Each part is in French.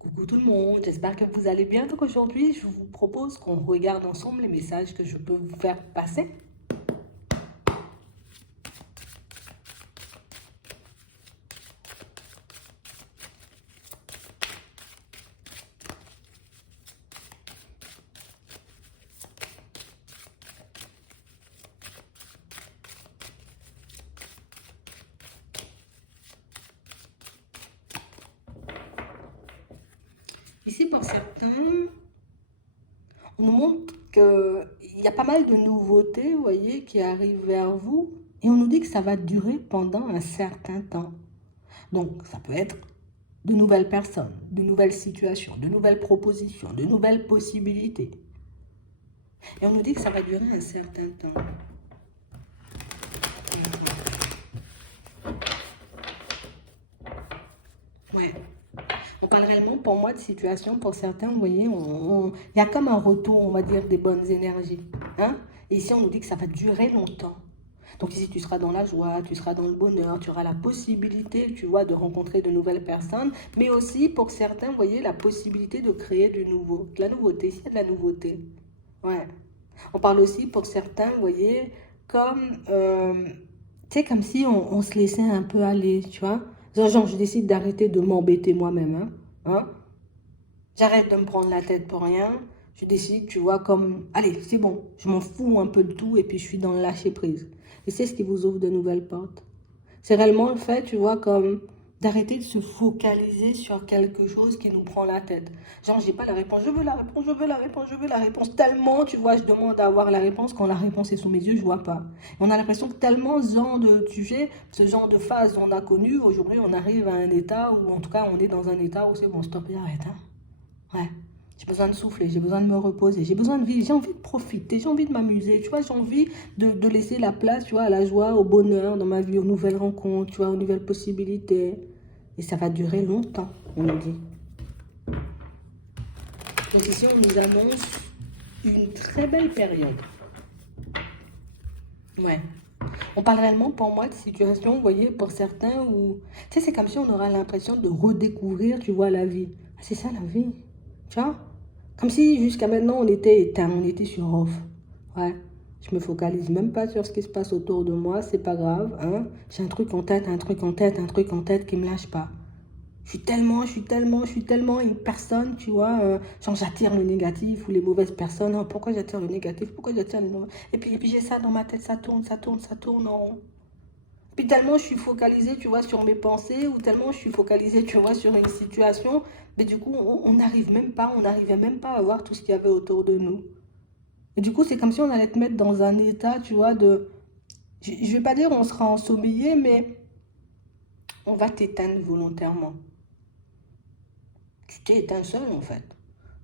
Coucou tout le monde, j'espère que vous allez bien. Donc aujourd'hui, je vous propose qu'on regarde ensemble les messages que je peux vous faire passer. Ici, pour certains, on nous montre qu'il y a pas mal de nouveautés, vous voyez, qui arrivent vers vous. Et on nous dit que ça va durer pendant un certain temps. Donc, ça peut être de nouvelles personnes, de nouvelles situations, de nouvelles propositions, de nouvelles possibilités. Et on nous dit que ça va durer un certain temps. Ouais. On parle réellement, pour moi, de situation, pour certains, vous voyez, il y a comme un retour, on va dire, des bonnes énergies. Hein? Et ici, on nous dit que ça va durer longtemps. Donc ici, tu seras dans la joie, tu seras dans le bonheur, tu auras la possibilité, tu vois, de rencontrer de nouvelles personnes, mais aussi, pour certains, vous voyez, la possibilité de créer du nouveau, de la nouveauté, ici, il y a de la nouveauté. Ouais. On parle aussi, pour certains, vous voyez, comme, tu sais, comme si on se laissait un peu aller, tu vois. Genre, je décide d'arrêter de m'embêter moi-même, hein. Hein? J'arrête de me prendre la tête pour rien. Je décide, tu vois, comme, allez, c'est bon, je m'en fous un peu de tout et puis je suis dans le lâcher prise. Et c'est ce qui vous ouvre de nouvelles portes. C'est réellement le fait, tu vois, comme d'arrêter de se focaliser sur quelque chose qui nous prend la tête. Genre, j'ai pas la réponse, je veux la réponse, je veux la réponse, je veux la réponse. Tellement, tu vois, je demande à avoir la réponse. Quand la réponse est sous mes yeux, je vois pas. Et on a l'impression que tellement ce genre de sujet, ce genre de phase on a connu, aujourd'hui, on arrive à un état où, en tout cas, on est dans un état où c'est bon, stop et arrête. Hein. Ouais. J'ai besoin de souffler, j'ai besoin de me reposer, j'ai besoin de vivre, j'ai envie de profiter, j'ai envie de m'amuser, tu vois, j'ai envie de laisser la place, tu vois, à la joie, au bonheur dans ma vie, aux nouvelles rencontres, tu vois, aux nouvelles possibilités. Et ça va durer longtemps, on nous dit. Donc ici, on nous annonce une très belle période. Ouais. On parle réellement, pour moi, de situations, vous voyez, pour certains où, tu sais, c'est comme si on aura l'impression de redécouvrir, tu vois, la vie. Ah, c'est ça la vie, tu vois. Comme si jusqu'à maintenant on était éteint, on était sur off. Ouais. Je me focalise même pas sur ce qui se passe autour de moi, c'est pas grave, hein. J'ai un truc en tête, un truc en tête, un truc en tête qui me lâche pas. Je suis tellement une personne, tu vois, genre j'attire le négatif ou les mauvaises personnes. Hein. Pourquoi j'attire le négatif? Pourquoi j'attire les mauvaises? Et puis j'ai ça dans ma tête, ça tourne, ça tourne, ça tourne. Non. Puis tellement je suis focalisée, tu vois, sur mes pensées ou tellement je suis focalisée, tu vois, sur une situation, mais du coup, on n'arrive même pas, on n'arrivait même pas à voir tout ce qu'il y avait autour de nous. Et du coup, c'est comme si on allait te mettre dans un état, tu vois, de... Je vais pas dire on sera ensommeillé, mais on va t'éteindre volontairement. Tu t'es éteint seul, en fait.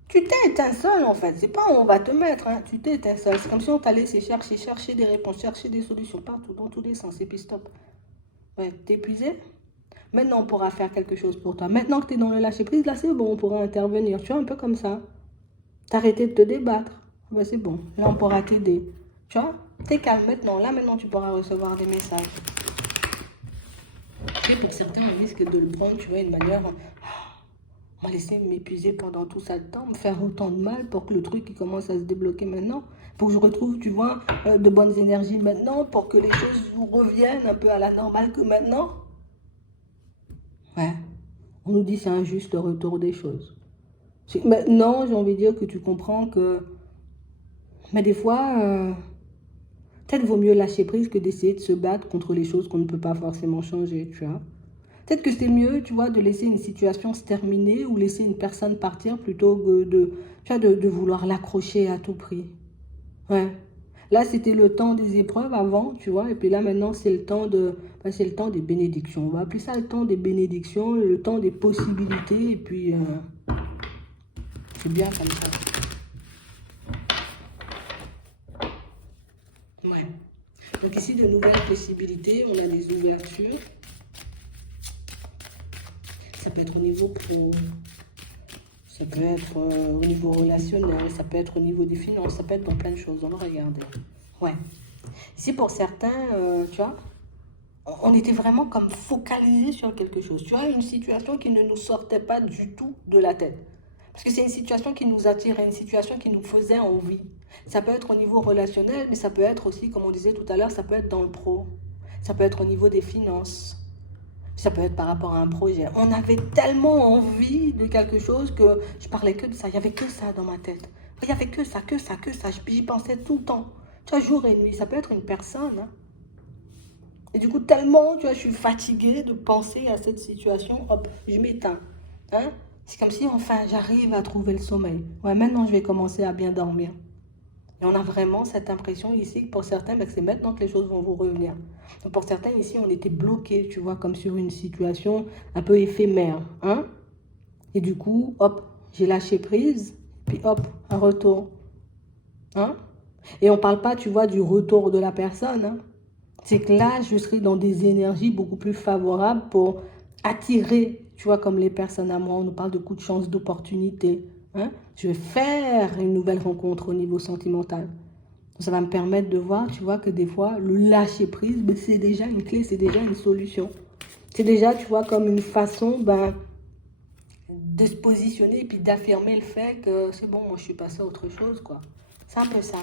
Tu t'es éteint seul, en fait. C'est pas où on va te mettre, hein. Tu t'es éteint seul. C'est comme si on t'allait chercher, chercher des réponses, chercher des solutions partout, dans tous les sens, et puis stop. Ouais, t'es épuisé? Maintenant, on pourra faire quelque chose pour toi. Maintenant que tu es dans le lâcher prise, là, c'est bon, on pourra intervenir. Tu vois, un peu comme ça. T'arrêter de te débattre. Ouais, c'est bon. Là, on pourra t'aider. Tu vois, t'es calme maintenant. Là, maintenant, tu pourras recevoir des messages. Et pour certains, on risque de le prendre, tu vois, une manière. On va laisser m'épuiser pendant tout ça de temps, me faire autant de mal pour que le truc il commence à se débloquer maintenant. Pour que je retrouve, tu vois, de bonnes énergies maintenant, pour que les choses reviennent un peu à la normale que maintenant. Ouais. On nous dit c'est un juste retour des choses. Maintenant, j'ai envie de dire que tu comprends que. Mais des fois, peut-être vaut mieux lâcher prise que d'essayer de se battre contre les choses qu'on ne peut pas forcément changer, tu vois. Peut-être que c'est mieux, tu vois, de laisser une situation se terminer ou laisser une personne partir plutôt que tu vois, de vouloir l'accrocher à tout prix. Ouais. Là, c'était le temps des épreuves avant, tu vois, et puis là, maintenant, c'est le temps c'est le temps des bénédictions. On va appeler ça le temps des bénédictions, le temps des possibilités, et puis c'est bien comme ça. Ouais. Donc ici, de nouvelles possibilités, on a des ouvertures. Ça peut être au niveau pro, ça peut être au niveau relationnel, ça peut être au niveau des finances, ça peut être dans plein de choses. On va regarder. Ouais. Ici, pour certains, tu vois, on était vraiment comme focalisé sur quelque chose. Tu vois, une situation qui ne nous sortait pas du tout de la tête. Parce que c'est une situation qui nous attirait, une situation qui nous faisait envie. Ça peut être au niveau relationnel, mais ça peut être aussi, comme on disait tout à l'heure, ça peut être dans le pro. Ça peut être au niveau des finances. Ça peut être par rapport à un projet. On avait tellement envie de quelque chose que je parlais que de ça. Il n'y avait que ça dans ma tête. Il n'y avait que ça, que ça, que ça. J'y pensais tout le temps. Tu vois, jour et nuit. Ça peut être une personne, hein. Et du coup, tellement, tu vois, je suis fatiguée de penser à cette situation, hop, je m'éteins. Hein? C'est comme si, enfin, j'arrive à trouver le sommeil. Ouais, maintenant, je vais commencer à bien dormir. Et on a vraiment cette impression ici que pour certains, ben, c'est maintenant que les choses vont vous revenir. Donc pour certains ici, on était bloqués, tu vois, comme sur une situation un peu éphémère. Hein? Et du coup, hop, j'ai lâché prise, puis hop, un retour. Hein? Et on ne parle pas, tu vois, du retour de la personne. Hein? C'est que là, je serai dans des énergies beaucoup plus favorables pour attirer, tu vois, comme les personnes à moi. On nous parle de coups de chance, d'opportunités. Hein? Je vais faire une nouvelle rencontre au niveau sentimental. Ça va me permettre de voir, tu vois, que des fois, le lâcher prise, ben, c'est déjà une clé, c'est déjà une solution. C'est déjà, tu vois, comme une façon ben, de se positionner et puis d'affirmer le fait que c'est bon, moi je suis passé à autre chose, quoi. C'est un peu ça.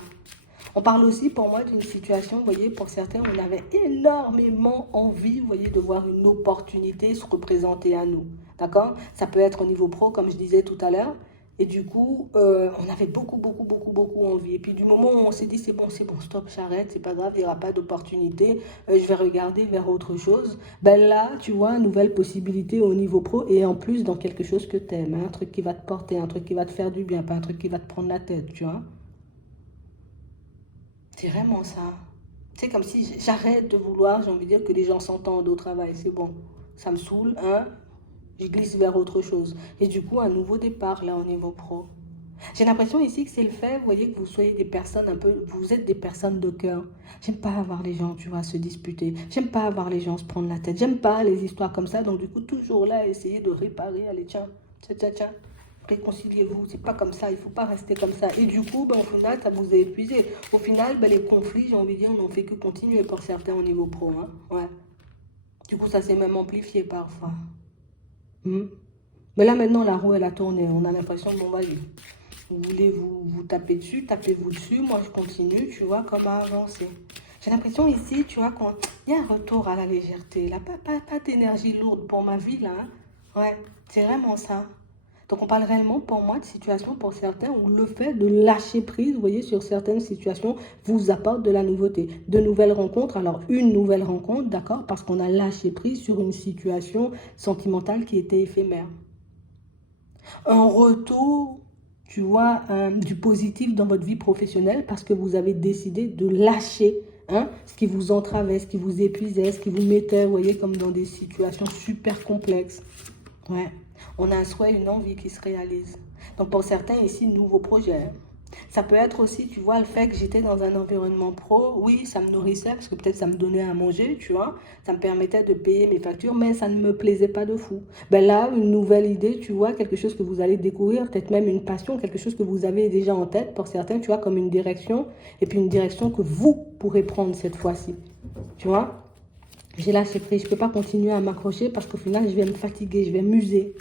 On parle aussi pour moi d'une situation, vous voyez, pour certains, on avait énormément envie, vous voyez, de voir une opportunité se représenter à nous. D'accord? Ça peut être au niveau pro, comme je disais tout à l'heure. Et du coup, on avait beaucoup envie. Et puis du moment où on s'est dit, c'est bon, stop, j'arrête, c'est pas grave, il n'y aura pas d'opportunité, je vais regarder vers autre chose. Ben là, tu vois, nouvelle possibilité au niveau pro et en plus dans quelque chose que tu aimes, hein, un truc qui va te porter, un truc qui va te faire du bien, pas un truc qui va te prendre la tête, tu vois. C'est vraiment ça. C'est comme si j'arrête de vouloir, j'ai envie de dire, que les gens s'entendent au travail. C'est bon, ça me saoule, hein, je glisse vers autre chose. Et du coup, un nouveau départ là au niveau pro. J'ai l'impression ici que c'est le fait, vous voyez, que vous soyez des personnes un peu, vous êtes des personnes de cœur. J'aime pas avoir les gens, tu vois, se disputer. J'aime pas avoir les gens se prendre la tête. J'aime pas les histoires comme ça. Donc du coup, toujours là, essayer de réparer. Allez, tiens, tiens, tiens, tiens. Réconciliez-vous, c'est pas comme ça, il faut pas rester comme ça. Et du coup, ben, au final, ça vous a épuisé. Au final, ben, les conflits, j'ai envie de dire, n'ont fait que continuer pour certains au niveau pro. Hein. Ouais. Du coup, ça s'est même amplifié parfois. Hmm. Mais là, maintenant, la roue, elle a tourné. On a l'impression, bon, vas-y. Vous voulez vous taper dessus, tapez-vous dessus. Moi, je continue, tu vois, comme à avancer. J'ai l'impression ici, tu vois, qu'il y a un retour à la légèreté. Là, pas d'énergie lourde pour ma vie, là. Hein. Ouais, c'est vraiment ça. Donc, on parle réellement, pour moi, de situations pour certains où le fait de lâcher prise, vous voyez, sur certaines situations, vous apporte de la nouveauté. De nouvelles rencontres, alors une nouvelle rencontre, d'accord, parce qu'on a lâché prise sur une situation sentimentale qui était éphémère. Un retour, tu vois, du positif dans votre vie professionnelle parce que vous avez décidé de lâcher hein, ce qui vous entravait, ce qui vous épuisait, ce qui vous mettait, vous voyez, comme dans des situations super complexes. Ouais, on a un souhait, une envie qui se réalise. Donc pour certains ici, nouveau projet. Hein. Ça peut être aussi, tu vois, le fait que j'étais dans un environnement pro. Oui, ça me nourrissait parce que peut-être ça me donnait à manger, tu vois. Ça me permettait de payer mes factures, mais ça ne me plaisait pas de fou. Ben là, une nouvelle idée, tu vois, quelque chose que vous allez découvrir, peut-être même une passion, quelque chose que vous avez déjà en tête pour certains, tu vois, comme une direction. Et puis une direction que vous pourrez prendre cette fois-ci. Tu vois, j'ai lâché prise, je ne peux pas continuer à m'accrocher parce qu'au final, je vais me fatiguer, je vais m'user.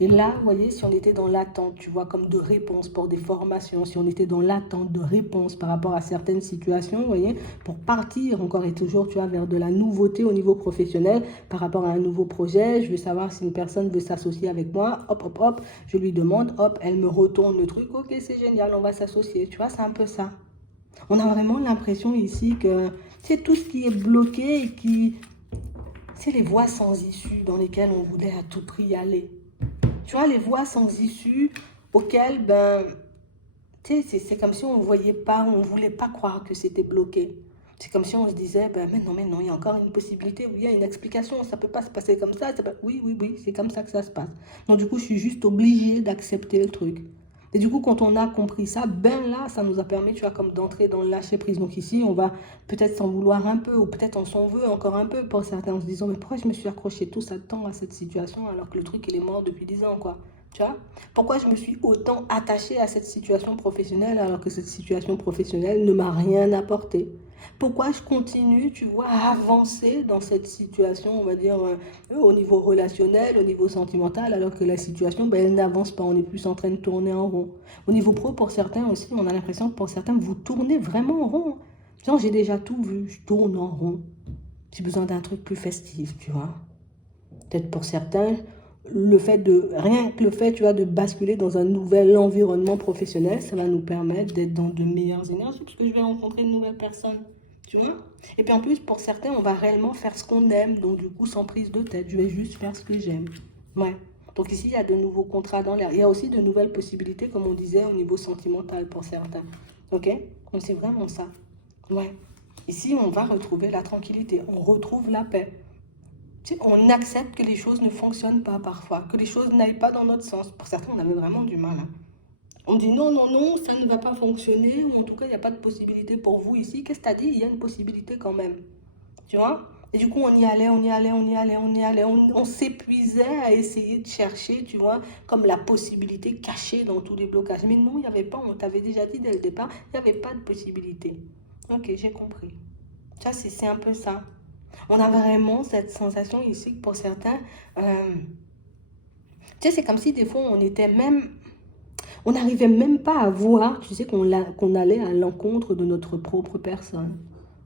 Et là, vous voyez, si on était dans l'attente, tu vois, comme de réponses pour des formations, si on était dans l'attente de réponses par rapport à certaines situations, vous voyez, pour partir encore et toujours, tu vois, vers de la nouveauté au niveau professionnel par rapport à un nouveau projet, je veux savoir si une personne veut s'associer avec moi, hop, hop, hop, je lui demande, hop, elle me retourne le truc, ok, c'est génial, on va s'associer, tu vois, c'est un peu ça. On a vraiment l'impression ici que c'est tout ce qui est bloqué et qui, c'est les voies sans issue dans lesquelles on voulait à tout prix aller. Tu vois, les voies sans issue auxquelles, ben, tu sais, c'est comme si on ne voyait pas, on ne voulait pas croire que c'était bloqué. C'est comme si on se disait, ben, mais non, il y a encore une possibilité, oui, il y a une explication, ça ne peut pas se passer comme ça. Oui, c'est comme ça que ça se passe. Donc du coup, je suis juste obligée d'accepter le truc. Et du coup, quand on a compris ça, ben là, ça nous a permis, tu vois, comme d'entrer dans le lâcher-prise. Donc ici, on va peut-être s'en vouloir un peu, ou peut-être on s'en veut encore un peu pour certains, en se disant, mais pourquoi je me suis accroché tout ça de temps à cette situation, alors que le truc, il est mort depuis 10 ans, quoi. Tu vois? Pourquoi je me suis autant attachée à cette situation professionnelle alors que cette situation professionnelle ne m'a rien apporté? Pourquoi je continue, tu vois, à avancer dans cette situation, on va dire, au niveau relationnel, au niveau sentimental, alors que la situation, ben, elle n'avance pas, on est plus en train de tourner en rond. Au niveau pro, pour certains aussi, on a l'impression que pour certains, vous tournez vraiment en rond. Genre, j'ai déjà tout vu, je tourne en rond. J'ai besoin d'un truc plus festif, tu vois. Peut-être pour certains, rien que le fait, tu vois, de basculer dans un nouvel environnement professionnel, ça va nous permettre d'être dans de meilleures énergies, parce que je vais rencontrer de nouvelles personnes, tu vois. Et puis en plus, pour certains, on va réellement faire ce qu'on aime, donc du coup, sans prise de tête, je vais juste faire ce que j'aime. Ouais. Donc ici, il y a de nouveaux contrats dans l'air. Il y a aussi de nouvelles possibilités, comme on disait, au niveau sentimental pour certains. Ok? Donc c'est vraiment ça. Ouais. Ici, on va retrouver la tranquillité, on retrouve la paix. Tu sais, on accepte que les choses ne fonctionnent pas parfois, que les choses n'aillent pas dans notre sens. Pour certains, on avait vraiment du mal, hein. On dit non, non, non, ça ne va pas fonctionner, ou en tout cas, il n'y a pas de possibilité pour vous ici. Qu'est-ce que tu as dit? Il y a une possibilité quand même. Tu vois? Et du coup, on y allait, on y allait, on y allait, on y allait. On s'épuisait à essayer de chercher, tu vois, comme la possibilité cachée dans tous les blocages. Mais non, il n'y avait pas, on t'avait déjà dit dès le départ, il n'y avait pas de possibilité. Ok, j'ai compris. Ça, c'est un peu ça. On a vraiment cette sensation ici que pour certains, euh, tu sais, c'est comme si des fois on était même, on n'arrivait même pas à voir, tu sais, qu'on allait à l'encontre de notre propre personne.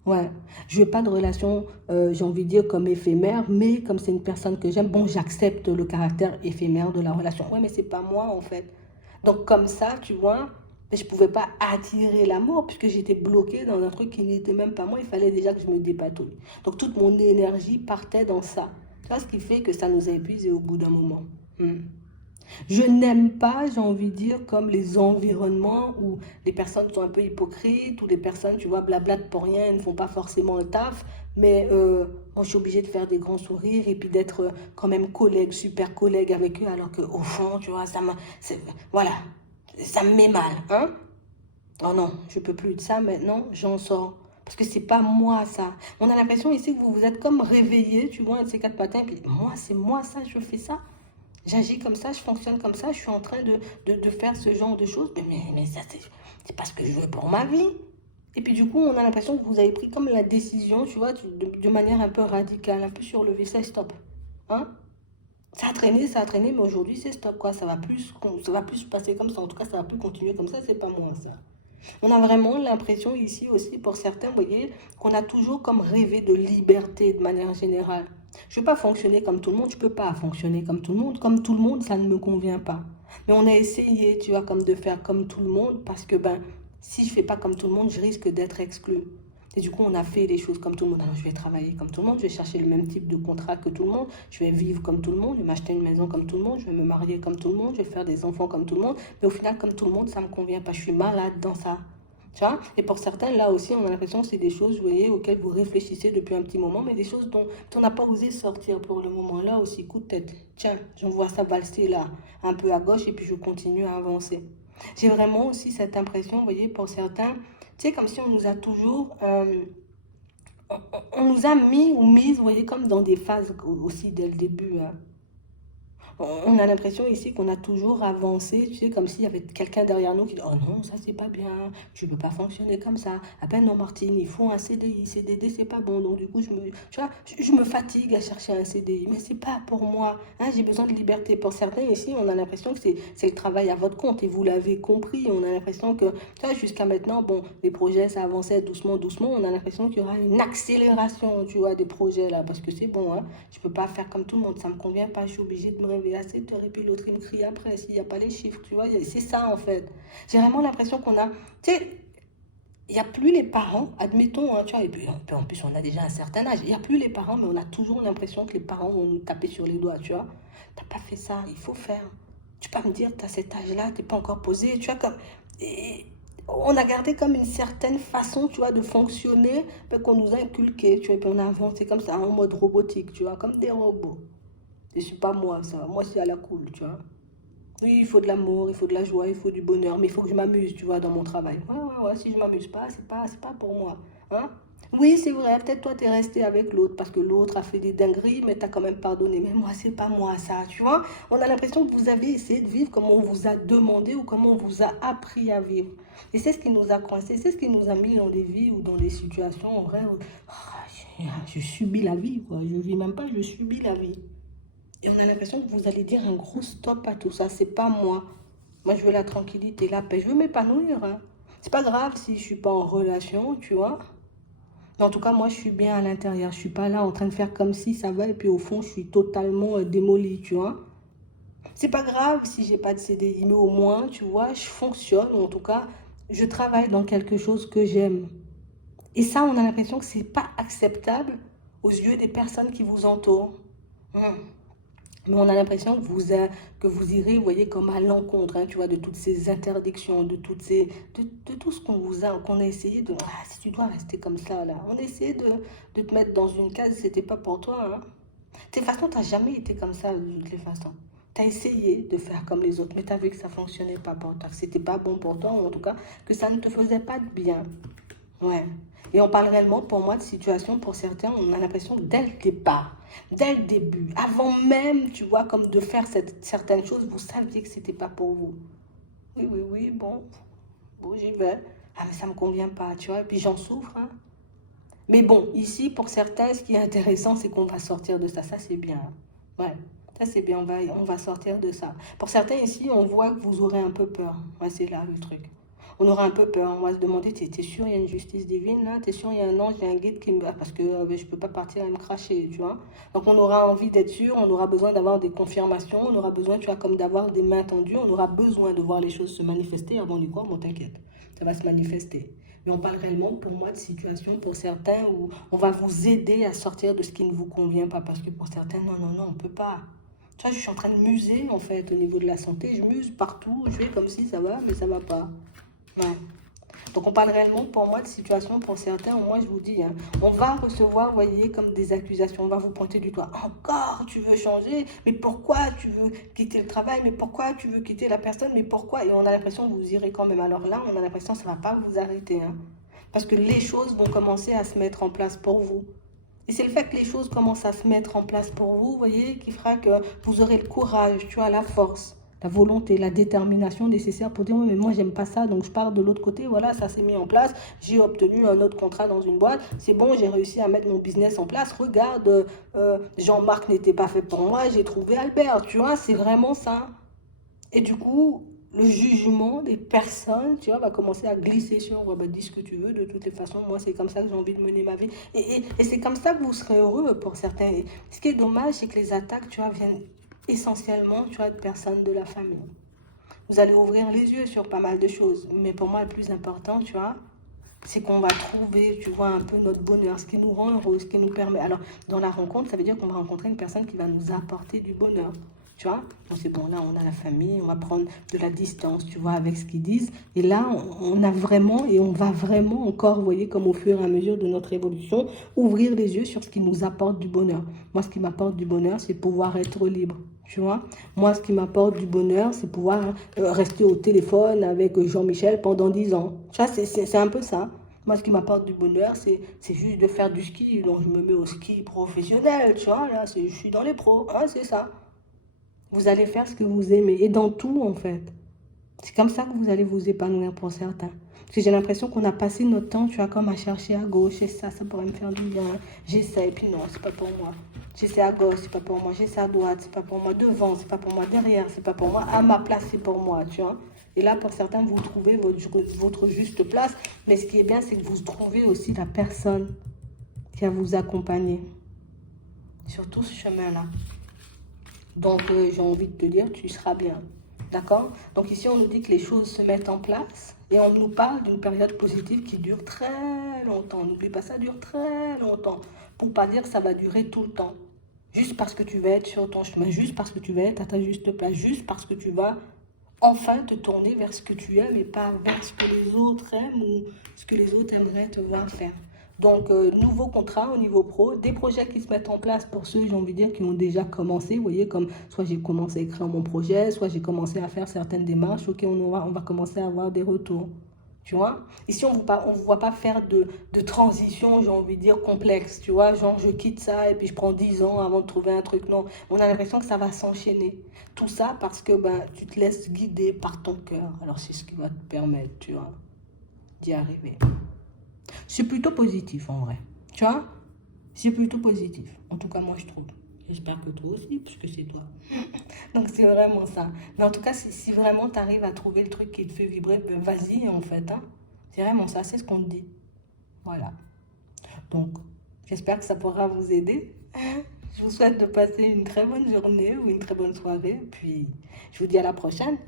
Ouais, je veux pas de relation, j'ai envie de dire comme éphémère, mais comme c'est une personne que j'aime, bon, j'accepte le caractère éphémère de la relation. Ouais, mais c'est pas moi en fait. Donc comme ça, tu vois, je pouvais pas attirer l'amour puisque j'étais bloquée dans un truc qui n'était même pas moi. Il fallait déjà que je me dépatouille. Donc toute mon énergie partait dans ça. Tu vois, ce qui fait que ça nous a épuisés au bout d'un moment. Hmm. Je n'aime pas, j'ai envie de dire, comme les environnements où les personnes sont un peu hypocrites, où les personnes, tu vois, blablatent pour rien, elles ne font pas forcément le taf, mais moi, je suis obligée de faire des grands sourires et puis d'être quand même collègue, super collègue avec eux, alors qu'au fond, tu vois, voilà, ça me met mal, hein. Oh non, je peux plus de ça maintenant, j'en sors. Parce que c'est pas moi ça. On a l'impression ici que vous vous êtes comme réveillé, tu vois, un de ces quatre matins, puis moi, c'est moi ça, je fais ça. J'agis comme ça, je fonctionne comme ça, je suis en train de faire ce genre de choses. Mais ça, c'est pas ce que je veux pour ma vie. Et puis du coup, on a l'impression que vous avez pris comme la décision, tu vois, de manière un peu radicale, un peu sur le vaisseau, stop. Hein? Ça a traîné, mais aujourd'hui c'est stop, quoi. Ça va plus se passer comme ça. En tout cas, ça va plus continuer comme ça, c'est pas moi, ça. On a vraiment l'impression ici aussi, pour certains, vous voyez, qu'on a toujours comme rêvé de liberté de manière générale. Je ne veux pas fonctionner comme tout le monde, je ne peux pas fonctionner comme tout le monde. Comme tout le monde, ça ne me convient pas. Mais on a essayé, tu vois, comme de faire comme tout le monde, parce que ben, si je ne fais pas comme tout le monde, je risque d'être exclu. Et du coup, on a fait les choses comme tout le monde. Alors, je vais travailler comme tout le monde, je vais chercher le même type de contrat que tout le monde, je vais vivre comme tout le monde, je vais m'acheter une maison comme tout le monde, je vais me marier comme tout le monde, je vais faire des enfants comme tout le monde. Mais au final, comme tout le monde, ça ne me convient pas. Je suis malade dans ça. Tu vois? Et pour certains, là aussi, on a l'impression que c'est des choses, vous voyez, auxquelles vous réfléchissez depuis un petit moment, mais des choses dont on n'a pas osé sortir pour le moment. Là aussi, coup de tête. Tiens, j'envoie ça valser là, un peu à gauche, et puis je continue à avancer. J'ai vraiment aussi cette impression, vous voyez, pour certains, tu sais, comme si on nous a toujours, on nous a mis ou mises, vous voyez, comme dans des phases aussi dès le début, hein. On a l'impression ici qu'on a toujours avancé, tu sais, comme s'il y avait quelqu'un derrière nous qui dit: oh non, ça c'est pas bien, tu peux pas fonctionner comme ça. Ah ben non, Martine, il faut un CDI, CDD c'est pas bon. Donc du coup, tu vois, je me fatigue à chercher un CDI, mais c'est pas pour moi, hein, j'ai besoin de liberté. Pour certains ici, on a l'impression que c'est le travail à votre compte et vous l'avez compris. On a l'impression que, tu vois, jusqu'à maintenant, bon, les projets ça avançait doucement, doucement. On a l'impression qu'il y aura une accélération, tu vois, des projets là, parce que c'est bon, hein, je peux pas faire comme tout le monde, ça me convient pas, je suis obligée de me réveiller à 7 heures et puis l'autre il me crie après s'il n'y a pas les chiffres, tu vois, c'est ça en fait. J'ai vraiment l'impression qu'on a, tu sais, il n'y a plus les parents, admettons, hein, tu vois, et puis en plus on a déjà un certain âge, il n'y a plus les parents, mais on a toujours l'impression que les parents vont nous taper sur les doigts, tu vois. T'as pas fait ça, il faut faire. Tu peux pas me dire, tu as cet âge-là, t'es pas encore posé, tu vois, comme... Et on a gardé comme une certaine façon, tu vois, de fonctionner, qu'on nous a inculqué, tu vois, et puis on a avancé comme ça, en mode robotique, tu vois, comme des robots. Et c'est pas moi, ça. Moi, c'est à la cool, tu vois. Oui, il faut de l'amour, il faut de la joie, il faut du bonheur, mais il faut que je m'amuse, tu vois, dans mon travail. Ouais, ouais, ouais, si je m'amuse pas, c'est pas pour moi. Hein? Oui, c'est vrai, peut-être toi, t'es resté avec l'autre parce que l'autre a fait des dingueries, mais t'as quand même pardonné. Mais moi, c'est pas moi ça, tu vois. On a l'impression que vous avez essayé de vivre comme on vous a demandé ou comme on vous a appris à vivre. Et c'est ce qui nous a coincés, c'est ce qui nous a mis dans des vies ou dans des situations en vrai où je subis la vie, quoi. Je vis même pas, je subis la vie. Et on a l'impression que vous allez dire un gros stop à tout ça. C'est pas moi. Moi, je veux la tranquillité, la paix. Je veux m'épanouir, hein. C'est pas grave si je suis pas en relation, tu vois. Mais en tout cas, moi, je suis bien à l'intérieur. Je suis pas là en train de faire comme si ça va et puis au fond, je suis totalement démolie, tu vois. C'est pas grave si j'ai pas de CDI, mais au moins, tu vois, je fonctionne, ou en tout cas, je travaille dans quelque chose que j'aime. Et ça, on a l'impression que c'est pas acceptable aux yeux des personnes qui vous entourent. Hum. Mais on a l'impression que vous irez, vous voyez, comme à l'encontre, hein, tu vois, de toutes ces interdictions, de tout ce qu'on a essayé de, ah, si tu dois rester comme ça, là, on a essayé de te mettre dans une case, c'était pas pour toi, hein. De toute façon, t'as jamais été comme ça, de toutes les façons. T'as essayé de faire comme les autres, mais t'as vu que ça fonctionnait pas pour toi, que c'était pas bon pour toi, ou en tout cas, que ça ne te faisait pas de bien. Ouais. Et on parle réellement, pour moi, de situation, pour certains, on a l'impression que dès le départ, dès le début, avant même, tu vois, comme de faire certaines choses, vous saviez que c'était pas pour vous. Oui, oui, oui, bon, j'y vais. Ah, mais ça me convient pas, tu vois, et puis j'en souffre, hein. Mais bon, ici, pour certains, ce qui est intéressant, c'est qu'on va sortir de ça. Ça, c'est bien. Ouais, ça, c'est bien. On va sortir de ça. Pour certains, ici, on voit que vous aurez un peu peur. Ouais, c'est là le truc. On aura un peu peur. On va se demander, t'es sûr, il y a une justice divine là? T'es sûr, il y a un ange, il y a un guide qui me... Parce que je peux pas partir et me cracher, tu vois. Donc, on aura envie d'être sûr. On aura besoin d'avoir des confirmations. On aura besoin, tu vois, comme d'avoir des mains tendues. On aura besoin de voir les choses se manifester avant d'y croire. Bon, t'inquiète, ça va se manifester. Mais on parle réellement, pour moi, de situations pour certains où on va vous aider à sortir de ce qui ne vous convient pas. Parce que pour certains, non, non, non, on ne peut pas. Tu vois, je suis en train de muser, en fait, au niveau de la santé. Je muse partout. Je fais comme si ça va, mais ça ne va pas. Ouais. Donc on parle réellement pour moi de situation pour certains. Moi je vous dis, hein, on va recevoir, vous voyez, comme des accusations. On va vous pointer du doigt. Encore, tu veux changer? Mais pourquoi tu veux quitter le travail? Mais pourquoi tu veux quitter la personne? Mais pourquoi? Et on a l'impression que vous irez quand même. Alors là, on a l'impression que ça ne va pas vous arrêter, hein, parce que les choses vont commencer à se mettre en place pour vous. Et c'est le fait que les choses commencent à se mettre en place pour vous, vous voyez, qui fera que vous aurez le courage, tu vois, la force, la volonté, la détermination nécessaire pour dire, oui, mais moi, j'aime pas ça, donc je pars de l'autre côté, voilà, ça s'est mis en place, j'ai obtenu un autre contrat dans une boîte, c'est bon, j'ai réussi à mettre mon business en place, regarde, Jean-Marc n'était pas fait pour moi, j'ai trouvé Albert, tu vois, c'est vraiment ça. Et du coup, le jugement des personnes, tu vois, va commencer à glisser sur, ouais, bah, dis ce que tu veux, de toutes les façons, moi, c'est comme ça que j'ai envie de mener ma vie. Et c'est comme ça que vous serez heureux pour certains. Et ce qui est dommage, c'est que les attaques, tu vois, viennent essentiellement, tu vois, de personnes de la famille. Vous allez ouvrir les yeux sur pas mal de choses. Mais pour moi, le plus important, tu vois, c'est qu'on va trouver, tu vois, un peu notre bonheur, ce qui nous rend heureux, ce qui nous permet. Alors, dans la rencontre, ça veut dire qu'on va rencontrer une personne qui va nous apporter du bonheur. Tu vois, donc c'est bon, là, on a la famille, on va prendre de la distance, tu vois, avec ce qu'ils disent. Et là, on a vraiment, et on va vraiment encore, vous voyez, comme au fur et à mesure de notre évolution, ouvrir les yeux sur ce qui nous apporte du bonheur. Moi, ce qui m'apporte du bonheur, c'est pouvoir être libre. Tu vois, moi, ce qui m'apporte du bonheur, c'est pouvoir rester au téléphone avec Jean-Michel pendant 10 ans. Tu vois, c'est un peu ça. Moi, ce qui m'apporte du bonheur, c'est juste de faire du ski. Donc, je me mets au ski professionnel, tu vois, là, je suis dans les pros, hein, c'est ça. Vous allez faire ce que vous aimez. Et dans tout, en fait. C'est comme ça que vous allez vous épanouir pour certains. Parce que j'ai l'impression qu'on a passé notre temps, tu vois, comme à chercher à gauche, et ça pourrait me faire du bien. J'essaie, puis non, c'est pas pour moi. J'essaie à gauche, c'est pas pour moi. J'essaie à droite, c'est pas pour moi. Devant, c'est pas pour moi. Derrière, c'est pas pour moi. À ma place, c'est pour moi, tu vois. Et là, pour certains, vous trouvez votre juste place. Mais ce qui est bien, c'est que vous trouvez aussi la personne qui va vous accompagner sur tout ce chemin-là. Donc, j'ai envie de te dire, tu seras bien. D'accord? Donc ici, on nous dit que les choses se mettent en place et on nous parle d'une période positive qui dure très longtemps. N'oublie pas, ça dure très longtemps. Pour pas dire que ça va durer tout le temps. Juste parce que tu vas être sur ton chemin, juste parce que tu vas être à ta juste place, juste parce que tu vas enfin te tourner vers ce que tu aimes et pas vers ce que les autres aiment ou ce que les autres aimeraient te voir faire. Donc, nouveau contrat au niveau pro, des projets qui se mettent en place pour ceux, j'ai envie de dire, qui ont déjà commencé. Vous voyez, comme soit j'ai commencé à écrire mon projet, soit j'ai commencé à faire certaines démarches. Ok, on va commencer à avoir des retours. Tu vois? Ici, on ne voit pas faire de transition, j'ai envie de dire, complexe. Tu vois, genre, je quitte ça et puis je prends 10 ans avant de trouver un truc. Non, on a l'impression que ça va s'enchaîner. Tout ça parce que ben, tu te laisses guider par ton cœur. Alors, c'est ce qui va te permettre, tu vois, d'y arriver. C'est plutôt positif, en vrai. Tu vois? C'est plutôt positif. En tout cas, moi, je trouve. J'espère que toi aussi, puisque c'est toi. Donc, c'est vraiment ça. Mais en tout cas, si vraiment tu arrives à trouver le truc qui te fait vibrer, ben vas-y, en fait. Hein. C'est vraiment ça, c'est ce qu'on te dit. Voilà. Donc, j'espère que ça pourra vous aider. Je vous souhaite de passer une très bonne journée ou une très bonne soirée. Puis, je vous dis à la prochaine.